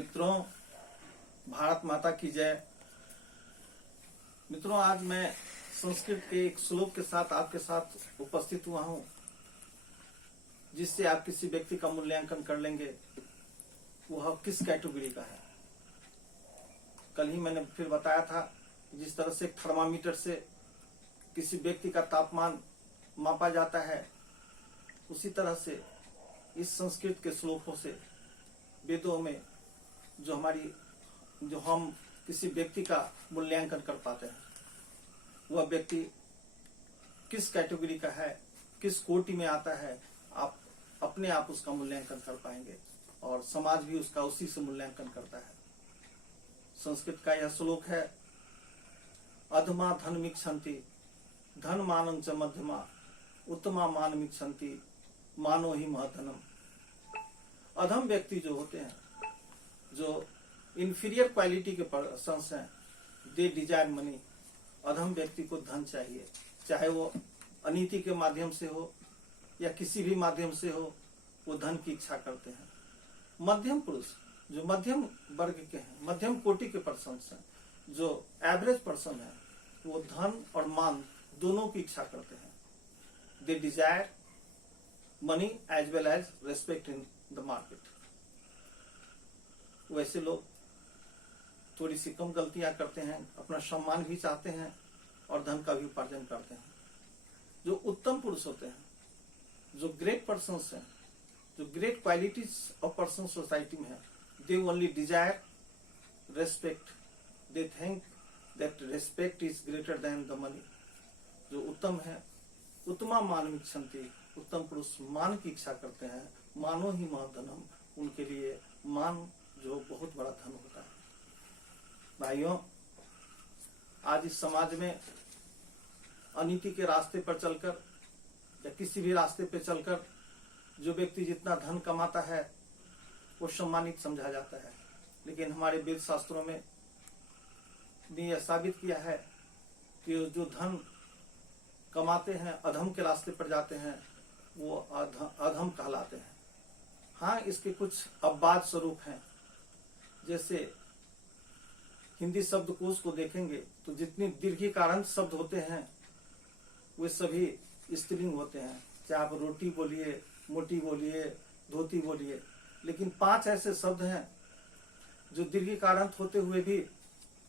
मित्रों, भारत माता की जय। मित्रों, आज मैं संस्कृत के एक श्लोक के साथ आपके साथ उपस्थित हुआ हूं, जिससे आप किसी व्यक्ति का मूल्यांकन कर लेंगे वह किस कैटेगरी का है। कल ही मैंने फिर बताया था, जिस तरह से थर्मामीटर से किसी व्यक्ति का तापमान मापा जाता है, उसी तरह से इस संस्कृत के श्लोकों से वेदों में जो हम किसी व्यक्ति का मूल्यांकन कर पाते हैं, वह व्यक्ति किस कैटेगरी का है, किस कोटि में आता है, आप अपने आप उसका मूल्यांकन कर पाएंगे और समाज भी उसका उसी से मूल्यांकन करता है। संस्कृत का यह श्लोक है, अधमा धनमिच्छन्ति धन मानं च मध्यमा उत्तमा मानमिच्छन्ति मानो ही महधनम। अधम व्यक्ति जो होते हैं, जो इंफीरियर क्वालिटी के पर्सन्स हैं, दे डिजायर मनी। अधम व्यक्ति को धन चाहिए, चाहे वो अनीति के माध्यम से हो या किसी भी माध्यम से हो, वो धन की इच्छा करते हैं। मध्यम पुरुष जो मध्यम वर्ग के हैं, मध्यम कोटि के पर्सन्स हैं, जो एवरेज पर्सन है, वो धन और मान दोनों की इच्छा करते हैं। They desire money as well as respect in the market. वैसे लोग थोड़ी सी कम गलतियां करते हैं, अपना सम्मान भी चाहते हैं और धन का भी उपार्जन करते हैं। जो उत्तम पुरुष होते हैं, जो ग्रेट पर्सन्स हैं, जो great qualities of person society में है, they only desire respect. They think that respect is greater than the money. जो उत्तम है, उत्तमा मानमिच्छन्ति, उत्तम पुरुष मान की इच्छा करते हैं। मानो ही महधनम, उनके लिए मान जो बहुत बड़ा धन होता है। भाइयों, आज इस समाज में अनीति के रास्ते पर चलकर या किसी भी रास्ते पर चलकर जो व्यक्ति जितना धन कमाता है वो सम्मानित समझा जाता है। लेकिन हमारे वेद शास्त्रों में ने यह साबित किया है कि जो धन कमाते हैं, अधम के रास्ते पर जाते हैं, वो अधम कहलाते हैं। हाँ, इसके कुछ अपवाद स्वरूप हैं। जैसे हिंदी शब्दकोश को देखेंगे तो जितने दीर्घिकारंत शब्द होते हैं वे सभी स्त्रीलिंग होते हैं। चाहे आप रोटी बोलिए, मोटी बोलिए, धोती बोलिए, लेकिन 5 ऐसे शब्द हैं जो दीर्घिकारंत होते हुए भी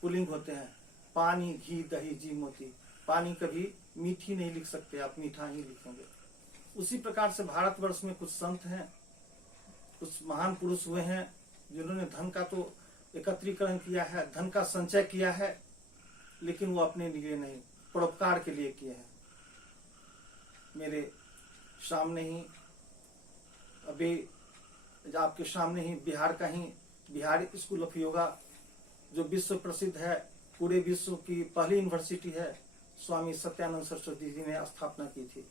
पुल्लिंग होते हैं। पानी, घी, दही, जी, मोती। पानी कभी मीठी नहीं लिख सकते, आप मीठा ही लिखेंगे। उसी प्रकार से भारतवर्ष में कुछ संत हैं, कुछ महान पुरुष हुए हैं, जिन्होंने धन का तो एकत्रीकरण किया है, धन का संचय किया है, लेकिन वो अपने लिए नहीं, परोपकार के लिए किए हैं। मेरे सामने ही अभी आपके सामने ही बिहार का ही बिहार स्कूल ऑफ योगा, जो विश्व प्रसिद्ध है, पूरे विश्व की पहली यूनिवर्सिटी है, स्वामी सत्यानंद सरस्वती जी ने स्थापना की थी।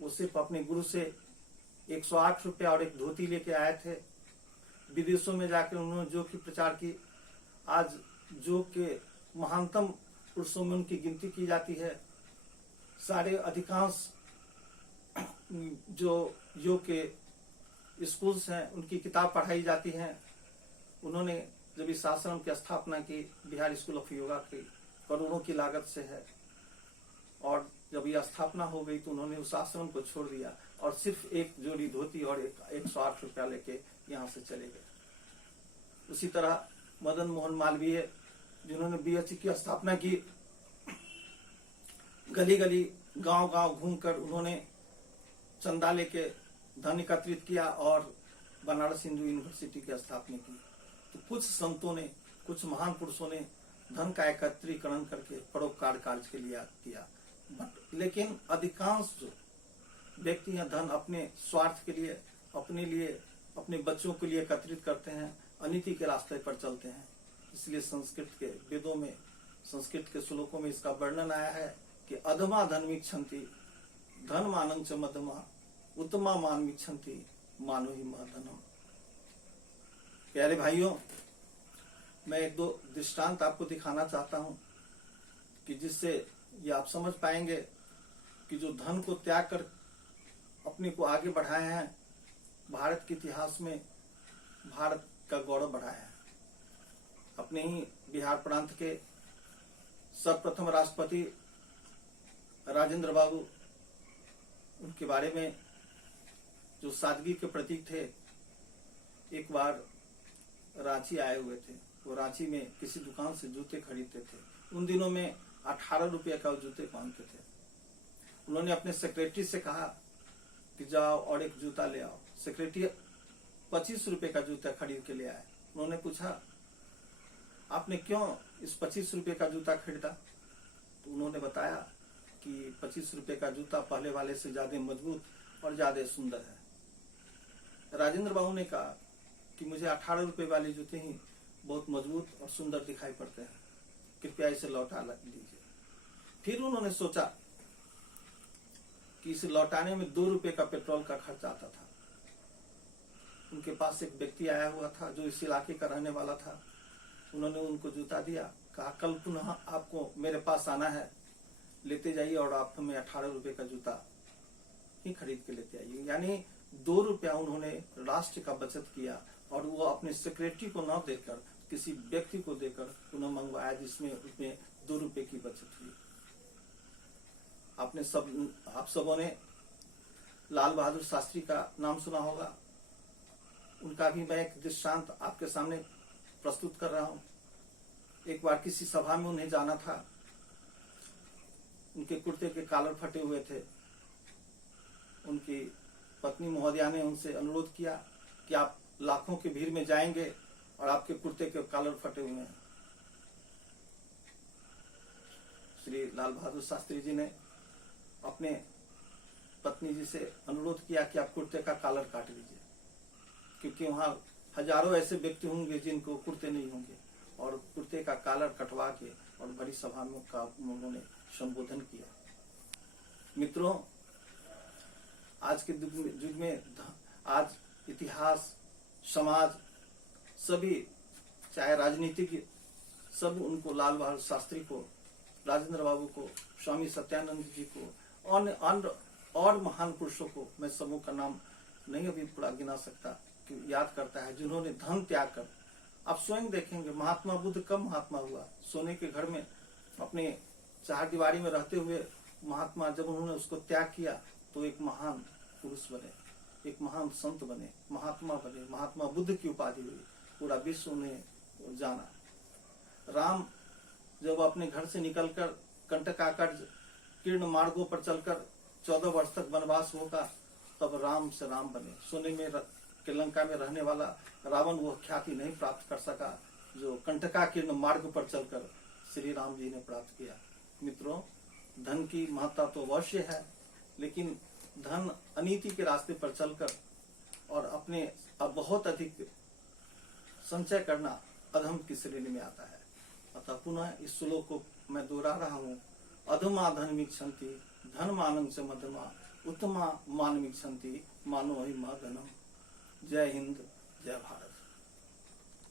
वो सिर्फ अपने गुरु से 108 रुपया और एक धोती लेके आए थे। विदेशों में जाकर उन्होंने योग की प्रचार की। आज योग के महानतम पुरुषों में उनकी गिनती की जाती है। सारे अधिकांश जो योग के स्कूल्स हैं, उनकी किताब पढ़ाई जाती हैं। उन्होंने जब इस आश्रम की स्थापना की, बिहार स्कूल ऑफ योगा की, करोड़ों की लागत से है, और जब यह स्थापना हो गई तो उन्होंने उस आश्रम को छोड़ दिया और सिर्फ एक जोड़ी धोती और 108 रुपया लेके यहाँ से चले गए। उसी तरह मदन मोहन मालवीय, जिन्होंने बीएचई की स्थापना की, गली गली गांव गांव घूमकर उन्होंने चंदा लेके धन एकत्रित किया और बनारस हिंदू यूनिवर्सिटी की स्थापना की। तो कुछ संतों ने, कुछ महान पुरुषों ने धन का एकत्रीकरण करके परोपकार कार्य के लिए किया। लेकिन अधिकांश जो व्यक्ति हैं, धन अपने स्वार्थ के लिए, अपने लिए, अपने बच्चों के लिए एकत्रित करते हैं, अनीति के रास्ते पर चलते हैं। इसलिए संस्कृत के वेदों में, संस्कृत के श्लोकों में इसका वर्णन आया है कि अधमा धनमिच्छन्ति धन मानं च मध्यमा उत्तमा मानमिच्छन्ति मानो ही महधनम। प्यारे भाइयों, मैं 1-2 दृष्टांत आपको दिखाना चाहता हूं कि जिससे ये आप समझ पाएंगे कि जो धन को त्याग कर अपने को आगे बढ़ाए हैं, भारत के इतिहास में भारत का गौरव बढ़ाया है। अपने ही बिहार प्रांत के सर्वप्रथम राष्ट्रपति राजेंद्र बाबू, उनके बारे में जो सादगी के प्रतीक थे, एक बार रांची आए हुए थे। वो रांची में किसी दुकान से जूते खरीदते थे। उन दिनों में 18 रुपये का जूते पहनते थे। उन्होंने अपने सेक्रेटरी से कहा कि जाओ और एक जूता ले आओ। सेक्रेटरी 25 रुपये का जूता खरीद के ले आए। उन्होंने पूछा, आपने क्यों इस 25 रुपये का जूता खरीदा? तो उन्होंने बताया कि 25 रुपये का जूता पहले वाले से ज्यादा मजबूत और ज्यादा सुंदर है। राजेंद्र बाबू ने कहा कि मुझे 18 रुपये वाले जूते ही बहुत मजबूत और सुंदर दिखाई पड़ते हैं, कृपया इसे लौटा लीजिए। फिर उन्होंने सोचा कि इसे लौटाने में 2 रुपये का पेट्रोल का खर्च आता था। उनके पास एक व्यक्ति आया हुआ था जो इस इलाके का रहने वाला था। उन्होंने उनको जूता दिया, कहा कल पुनः आपको मेरे पास आना है, लेते जाइए और आप हमें 18 रुपये का जूता ही खरीद के लेते आइए। यानी 2 रुपया उन्होंने राष्ट्र का बचत किया और वो अपने सेक्रेटरी को न देकर किसी व्यक्ति को देकर उन्हें मंगवाया, जिसमें उसमें 2 रुपये की बचत हुई। आप सबों ने लाल बहादुर शास्त्री का नाम सुना होगा। उनका भी मैं एक दृष्टांत आपके सामने प्रस्तुत कर रहा हूं। एक बार किसी सभा में उन्हें जाना था। उनके कुर्ते के कॉलर फटे हुए थे। उनकी पत्नी महोदया ने उनसे अनुरोध किया कि आप लाखों की भीड़ में जाएंगे और आपके कुर्ते के कॉलर फटे हुए हैं। श्री लाल बहादुर शास्त्री जी ने अपने पत्नी जी से अनुरोध किया कि आप कुर्ते का कॉलर काट लीजिए, क्योंकि वहां हजारों ऐसे व्यक्ति होंगे जिनको कुर्ते नहीं होंगे। और कुर्ते का कॉलर कटवा के और बड़ी सभा में उन्होंने संबोधन किया। मित्रों, आज के युग में आज इतिहास, समाज, सभी चाहे राजनीतिक, सब उनको लाल बहादुर शास्त्री को, राजेंद्र बाबू को, स्वामी सत्यानंद जी को और महान पुरुषों को मैं सबों का नाम नहीं अभी पूरा गिना सकता कि याद करता है, जिन्होंने धन त्याग कर। आप स्वयं देखेंगे महात्मा बुद्ध कब महात्मा हुआ? सोने के घर में अपने चारदीवारी में रहते हुए महात्मा, जब उन्होंने उसको त्याग किया तो एक महान पुरुष बने, एक महान संत बने, महात्मा बने, महात्मा बुद्ध की उपाधि हुई, पूरा विश्व उन्हें जाना। राम जब अपने घर से निकलकर कंटकाकीर्ण मार्गों पर चलकर 14 वर्ष तक वनवास होगा, तब राम से राम बने। सोने में के लंका में रहने वाला रावण वो ख्याति नहीं प्राप्त कर सका जो कंटकाकीर्ण मार्ग पर चलकर श्री राम जी ने प्राप्त किया। मित्रों, धन की महत्ता तो अवश्य है, लेकिन धन अनीति के रास्ते पर चलकर और अपने अब बहुत अधिक संचय करना अधम की श्रेणी में आता है। अतः पुनः इस श्लोक को मैं दोहरा रहा हूँ। अधमा धनमीक्षन्ति धनमानं च मध्यमा उत्तमा मानमीक्षन्ति मानो हि महधनम। जय हिंद, जय भारत।